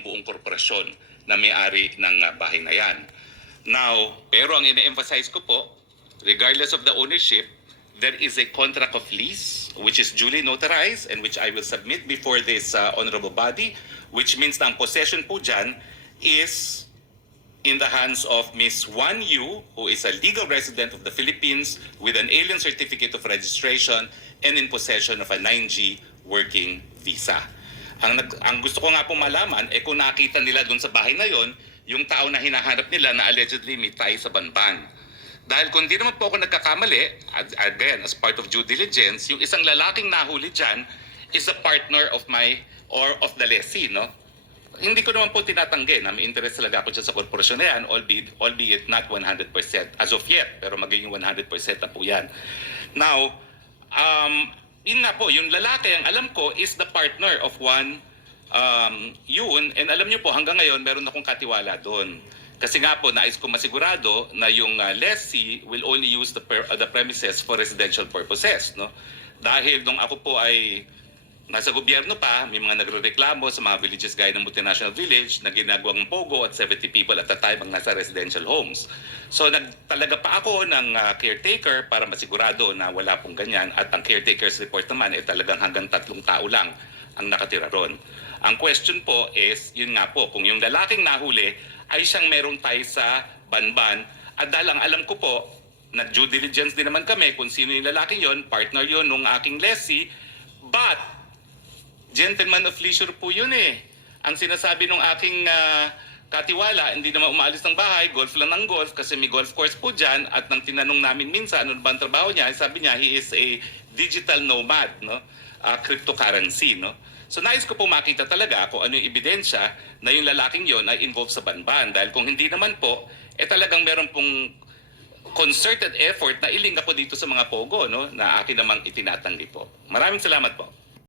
buong korporasyon na may-ari ng bahay na yan. Now, pero ang ine-emphasize ko po, regardless of the ownership, there is a contract of lease which is duly notarized and which I will submit before this honorable body, which means na ang possession po dyan is in the hands of Ms. Wan Yu, who is a legal resident of the Philippines with an alien certificate of registration and in possession of a 9G working visa. Ang gusto ko nga pong malaman, kung nakita nila doon sa bahay na yon, yung tao na hinahanap nila na allegedly may tie sa Banban. Dahil kung di naman po ako nagkakamali, again, as part of due diligence, yung isang lalaking nahuli dyan is a partner of of the lessee, no? Hindi ko naman po tinatanggi na may interest talaga ako dyan sa korporasyon na yan, albeit not 100% as of yet, pero magiging 100% na po yan. Now, yun nga po, yung lalaki, ang alam ko, is the partner of Wan Yun, and alam niyo po, hanggang ngayon, meron akong katiwala doon. Kasi nga po, nais ko masigurado na yung lessee will only use the premises for residential purposes, no? Dahil nung ako po ay nasa gobyerno pa, may mga nagrereklamo sa mga villages gaya ng multinational village na ginagawang pogo at 70 people at the time ang nasa residential homes. So nagtalaga pa ako ng caretaker para masigurado na wala pong ganyan at ang caretaker's report naman ay talagang hanggang 3 tao lang ang nakatira ron. Ang question po is, yun nga po, kung yung lalaking nahuli ay siyang merong tie sa Banban at dahil ang alam ko po, nag-due diligence din naman kami kung sino yung lalaking yon, partner yon nung aking lessee, but gentleman of leisure po yun eh. Ang sinasabi ng aking katiwala, hindi naman umaalis ng bahay, golf lang ng golf kasi may golf course po dyan at nang tinanong namin minsan ano ba ang trabaho niya, sabi niya he is a digital nomad, no? Cryptocurrency, no? So nais ko po makita talaga kung ano yung ebidensya na yung lalaking yon ay involved sa Banban dahil kung hindi naman po, talagang meron pong concerted effort na ilinga po dito sa mga pogo, no? Na akin namang itinatanggi po. Maraming salamat po.